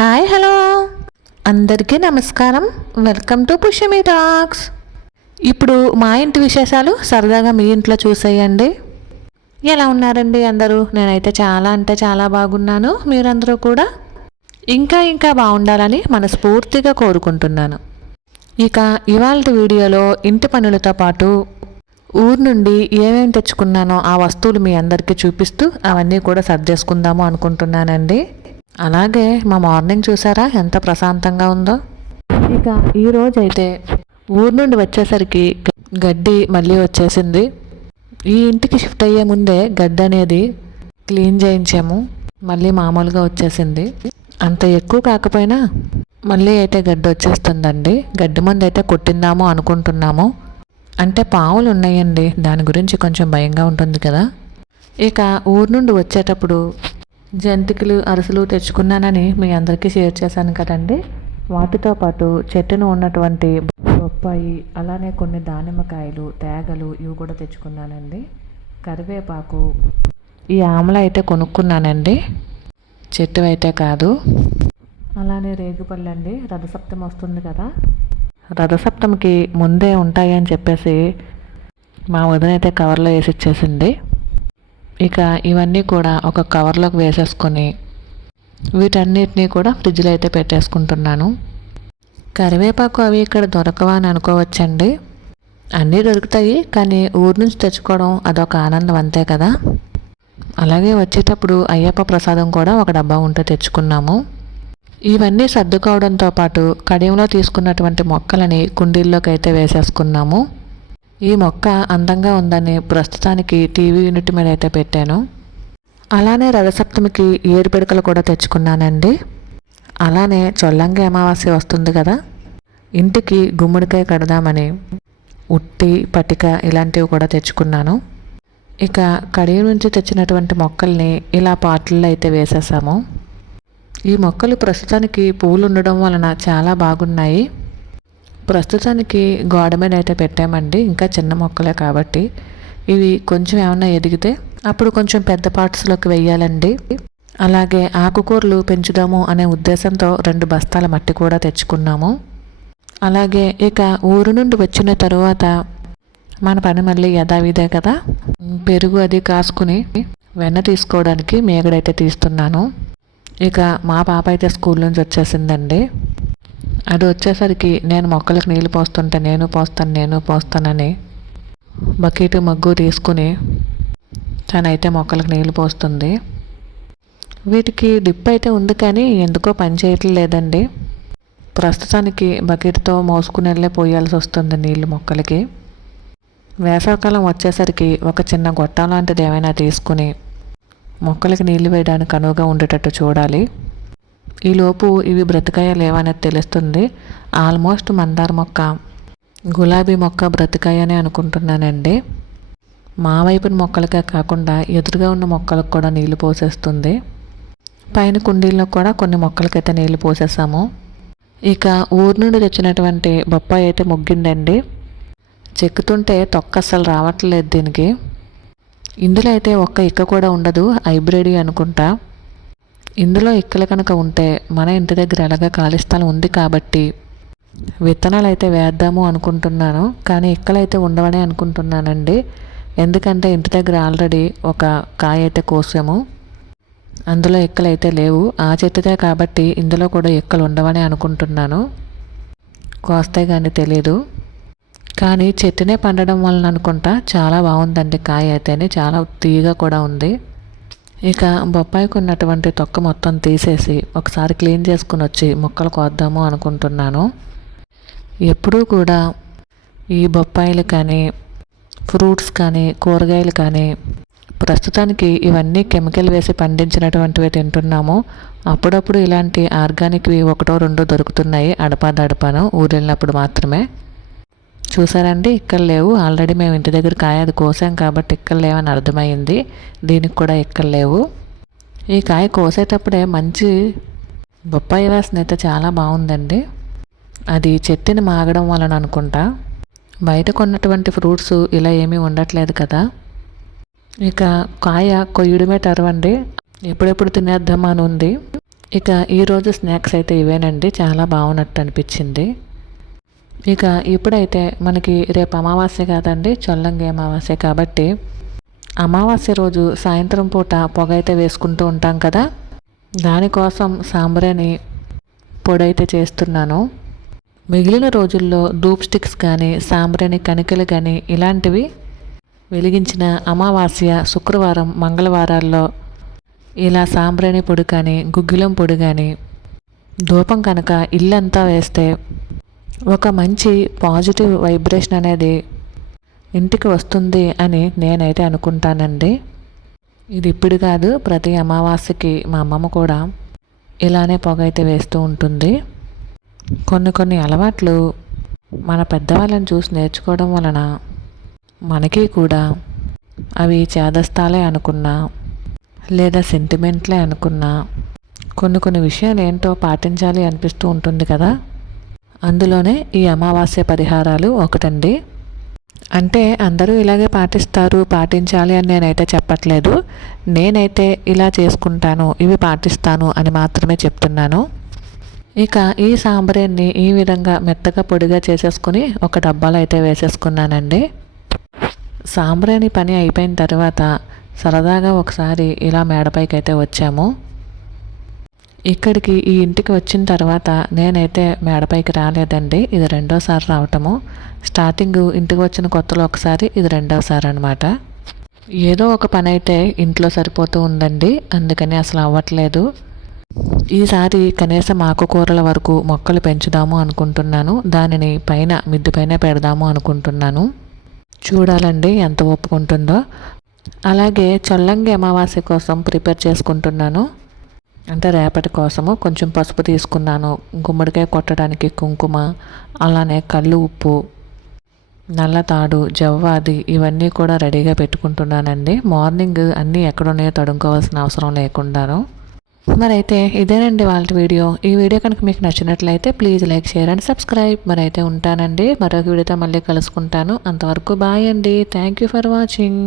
Hi hello అందరికీ నమస్కారం. Welcome to Pushyami talks. ఇప్పుడు మా ఇంటి విశేషాలు సరదాగా మీ ఇంట్లో చూసేయండి. ఎలా ఉన్నారండి అందరూ? నేనైతే చాలా అంటే చాలా బాగున్నాను. మీరందరూ కూడా ఇంకా బాగుండాలని మనస్ఫూర్తిగా కోరుకుంటున్నాను. ఇక ఇవాళ వీడియోలో ఇంటి పనులతో పాటు ఊరు నుండి ఏమేమి తెచ్చుకున్నానో ఆ వస్తువులు మీ అందరికీ చూపిస్తూ అవన్నీ కూడా సర్దేసుకుందాము అనుకుంటున్నానండి. అలాగే మా మార్నింగ్ చూసారా ఎంత ప్రశాంతంగా ఉందో. ఇక ఈరోజైతే ఊరు నుండి వచ్చేసరికి గడ్డి మళ్ళీ వచ్చేసింది. ఈ ఇంటికి షిఫ్ట్ అయ్యే ముందే గడ్డి అనేది క్లీన్ చేయించాము. మళ్ళీ మామూలుగా వచ్చేసింది. అంత ఎక్కువ కాకపోయినా మళ్ళీ అయితే గడ్డి వచ్చేస్తుందండి. గడ్డి మందు అయితే కొట్టిందాము అనుకుంటున్నాము. అంటే పావులు ఉన్నాయండి, దాని గురించి కొంచెం భయంగా ఉంటుంది కదా. ఇక ఊరు నుండి వచ్చేటప్పుడు జంతికలు అరిసెలు తెచ్చుకున్నానని మీ అందరికీ షేర్ చేశాను కదండి. వాటితో పాటు చెట్టును ఉన్నటువంటి బొప్పాయి, అలానే కొన్ని దానిమ్మకాయలు, తేగలు ఇవి కూడా తెచ్చుకున్నానండి. కరివేపాకు, ఈ ఆమల అయితే కొనుక్కున్నానండి, చెట్టు అయితే కాదు. అలానే రేగుపళ్ళండి, రథసప్తమి వస్తుంది కదా, రథసప్తమికి ముందే ఉంటాయని చెప్పేసి మా వదిన అయితే కవర్లో వేసి ఇచ్చేసింది. ఇక ఇవన్నీ కూడా ఒక కవర్లోకి వేసేసుకొని వీటన్నిటినీ కూడా ఫ్రిడ్జ్లో అయితే పెట్టేసుకుంటున్నాను. కరివేపాకు అవి ఇక్కడ దొరకవా అని అనుకోవచ్చండి. అన్నీ దొరుకుతాయి, కానీ ఊరు నుంచి తెచ్చుకోవడం అదొక ఆనందం అంతే కదా. అలాగే వచ్చేటప్పుడు అయ్యప్ప ప్రసాదం కూడా ఒక డబ్బా ఉంటే తెచ్చుకున్నాము. ఇవన్నీ సర్దుకోవడంతో పాటు కడియంలో తీసుకున్నటువంటి మొక్కలని కుండీల్లోకి అయితే వేసేసుకున్నాము. ఈ మొక్క అందంగా ఉందని ప్రస్తుతానికి టీవీ యూనిట్ మీద అయితే పెట్టాను. అలానే రథసప్తమికి ఏడు పిడకలు కూడా తెచ్చుకున్నానండి. అలానే చొల్లంగి అమావాస్య వస్తుంది కదా, ఇంటికి గుమ్మడికాయ కడదామని ఉట్టి పటిక ఇలాంటివి కూడా తెచ్చుకున్నాను. ఇక కడియం నుంచి తెచ్చినటువంటి మొక్కల్ని ఇలా పాట్లలో అయితే వేసేసాము. ఈ మొక్కలు ప్రస్తుతానికి పువ్వులు ఉండడం వలన చాలా బాగున్నాయి. ప్రస్తుతానికి గోడ మీద అయితే పెట్టామండి, ఇంకా చిన్న మొక్కలే కాబట్టి. ఇవి కొంచెం ఏమన్నా ఎదిగితే అప్పుడు కొంచెం పెద్ద పార్ట్స్లోకి వెయ్యాలండి. అలాగే ఆకుకూరలు పెంచుదాము అనే ఉద్దేశంతో 2 బస్తాల మట్టి కూడా తెచ్చుకున్నాము. అలాగే ఇక ఊరు నుండి వచ్చిన తరువాత మన పని మళ్ళీ యథావిధే కదా. పెరుగు అది కాసుకుని వెన్న తీసుకోవడానికి మేగడైతే తీస్తున్నాను. ఇక మా పాప అయితే స్కూల్ నుంచి వచ్చేసిందండి. అది వచ్చేసరికి నేను మొక్కలకు నీళ్ళు పోస్తుంటే నేను పోస్తానని బకెట్ మగ్గు తీసుకుని తనైతే మొక్కలకు నీళ్ళు పోస్తుంది. వీటికి డిప్ అయితే ఉంది, కానీ ఎందుకో పని చేయట్లేదండి. ప్రస్తుతానికి బకెట్తో మోసుకుని పోయాల్సి వస్తుంది నీళ్ళు మొక్కలకి. వేసవికాలం వచ్చేసరికి ఒక చిన్న గొట్టం లాంటిది ఏమైనా తీసుకుని మొక్కలకి నీళ్ళు వేయడానికి అనువుగా ఉండేటట్టు చూడాలి. ఈలోపు ఇవి బ్రతికాయ లేవనేది తెలుస్తుంది. ఆల్మోస్ట్ మందార మొక్క, గులాబీ మొక్క బ్రతికాయనే అనుకుంటున్నానండి. మా వైపున మొక్కలకే కాకుండా ఎదురుగా ఉన్న మొక్కలకు కూడా నీళ్లు పోసేస్తుంది. పైన కుండీల్లో కూడా కొన్ని మొక్కలకైతే నీళ్లు పోసేసాము. ఇక ఊరు నుండి తెచ్చినటువంటి బొప్పాయి అయితే ముగ్గిందండి. చెక్కుతుంటే తొక్క అస్సలు రావట్లేదు దీనికి. ఇందులో అయితే ఒక్క ఇక్క కూడా ఉండదు, హైబ్రిడ్ అనుకుంటా. ఇందులో ఇక్కలు కనుక ఉంటే మన ఇంటి దగ్గర ఎలాగా ఖాళీ స్థలం ఉంది కాబట్టి విత్తనాలు అయితే వేద్దాము అనుకుంటున్నాను, కానీ ఇక్కలైతే ఉండవనే అనుకుంటున్నానండి. ఎందుకంటే ఇంటి దగ్గర ఆల్రెడీ ఒక కాయ అయితే కోసాము, అందులో ఇక్కలు అయితే లేవు. ఆ చెట్టుదే కాబట్టి ఇందులో కూడా ఇక్కలు ఉండవనే అనుకుంటున్నాను. కోస్తాయి కానీ తెలియదు. కానీ చెట్టునే పండడం వలన అనుకుంటా చాలా బాగుందండి. కాయ అయితేనే చాలా తీయగా కూడా ఉంది. ఇక బొప్పాయికి ఉన్నటువంటి తొక్క మొత్తం తీసేసి ఒకసారి క్లీన్ చేసుకుని వచ్చి మొక్కలు కోద్దాము అనుకుంటున్నాను. ఎప్పుడూ కూడా ఈ బొప్పాయిలు కానీ ఫ్రూట్స్ కానీ కూరగాయలు కానీ ప్రస్తుతానికి ఇవన్నీ కెమికల్ వేసి పండించినటువంటివి తింటున్నాము. అప్పుడప్పుడు ఇలాంటి ఆర్గానిక్వి 1-2 దొరుకుతున్నాయి అడపాను ఊరు వెళ్ళినప్పుడు మాత్రమే. చూసారండి, ఇక్కలు లేవు. ఆల్రెడీ మేము ఇంటి దగ్గర కాయ అది కోసాం కాబట్టి ఇక్కలు లేవని అర్థమైంది. దీనికి కూడా ఇక్కలు లేవు. ఈ కాయ కోసేటప్పుడే మంచి బొప్పాయి వాసన అయితే చాలా బాగుందండి. అది చెట్టుని మాగడం వలన అనుకుంటా. బయట కొన్నటువంటి ఫ్రూట్స్ ఇలా ఏమీ ఉండట్లేదు కదా. ఇక కాయ కొయ్యడమే టర్వండి, ఎప్పుడెప్పుడు తినేద్దామని ఉంది. ఇక ఈరోజు స్నాక్స్ అయితే ఇవేనండి, చాలా బాగున్నట్టు అనిపించింది. ఇక ఇప్పుడైతే మనకి రేపు అమావాస్య కాదండి, చొల్లంగి అమావాస్య కాబట్టి అమావాస్య రోజు సాయంత్రం పూట పొగ అయితే వేసుకుంటూ ఉంటాం కదా, దానికోసం సాంబ్రాణి పొడి అయితే చేస్తున్నాను. మిగిలిన రోజుల్లో ధూప్ స్టిక్స్ కానీ సాంబ్రాణి కణికలు కానీ ఇలాంటివి వెలిగించిన అమావాస్య, శుక్రవారం, మంగళవారాల్లో ఇలా సాంబ్రాణి పొడి కానీ గుగ్గిలం పొడి కానీ ధూపం కనుక ఇల్లంతా వేస్తే ఒక మంచి పాజిటివ్ వైబ్రేషన్ అనేది ఇంటికి వస్తుంది అని నేనైతే అనుకుంటానండి. ఇది ఇప్పుడు కాదు, ప్రతి అమావాస్యకి మా అమ్మమ్మ కూడా ఇలానే పొగ అయితే వేస్తూ ఉంటుంది. కొన్ని అలవాట్లు మన పెద్దవాళ్ళని చూసి నేర్చుకోవడం వలన మనకి కూడా అవి చేదస్తాలే అనుకున్నా లేదా సెంటిమెంట్లే అనుకున్నా కొన్ని విషయాలు ఏంటో పాటించాలి అనిపిస్తూ ఉంటుంది కదా. అందులోనే ఈ అమావాస్య పరిహారాలు ఒకటండి. అంటే అందరూ ఇలాగే పాటించాలి అని నేనైతే చెప్పట్లేదు. నేనైతే ఇలా చేసుకుంటాను, ఇవి పాటిస్తాను అని మాత్రమే చెప్తున్నాను. ఇక ఈ సాంబ్రాన్ని ఈ విధంగా మెత్తగా పొడిగా చేసేసుకుని ఒక డబ్బాలో అయితే వేసేసుకున్నానండి. సాంబ్రాణి పని అయిపోయిన తర్వాత సరదాగా ఒకసారి ఇలా మేడపైకి అయితే వచ్చాము. ఇక్కడికి ఈ ఇంటికి వచ్చిన తర్వాత నేనైతే మేడపైకి రాలేదండి, ఇది రెండోసారి రావటము. స్టార్టింగ్ ఇంటికి వచ్చిన కొత్తలో ఒకసారి, ఇది రెండోసారి అనమాట. ఏదో ఒక పని అయితే ఇంట్లో సరిపోతూ ఉందండి, అందుకని అసలు అవ్వట్లేదు. ఈసారి కనీసం ఆకుకూరల వరకు మొక్కలు పెంచుదాము అనుకుంటున్నాను, దానిని పైన మిద్దె పైన పెడదాము అనుకుంటున్నాను. చూడాలండి ఎంత ఒప్పుకుంటుందో. అలాగే చొల్లంగి అమావాస్య కోసం ప్రిపేర్ చేసుకుంటున్నాను, అంటే రేపటి కోసము. కొంచెం పసుపు తీసుకున్నాను, గుమ్మడికాయ కొట్టడానికి కుంకుమ, అలానే కళ్ళు ఉప్పు, నల్లతాడు, జవ్వాది ఇవన్నీ కూడా రెడీగా పెట్టుకుంటున్నానండి. మార్నింగ్ అన్నీ ఎక్కడున్నాయో తడుముకోవాల్సిన అవసరం లేకుండాను. మరైతే ఇదేనండి వాళ్ళ వీడియో. ఈ వీడియో కనుక మీకు నచ్చినట్లయితే please like, share and subscribe. మరైతే ఉంటానండి, మరొక వీడియోతో మళ్ళీ కలుసుకుంటాను. అంతవరకు బాయ్ అండి. Thank you for watching.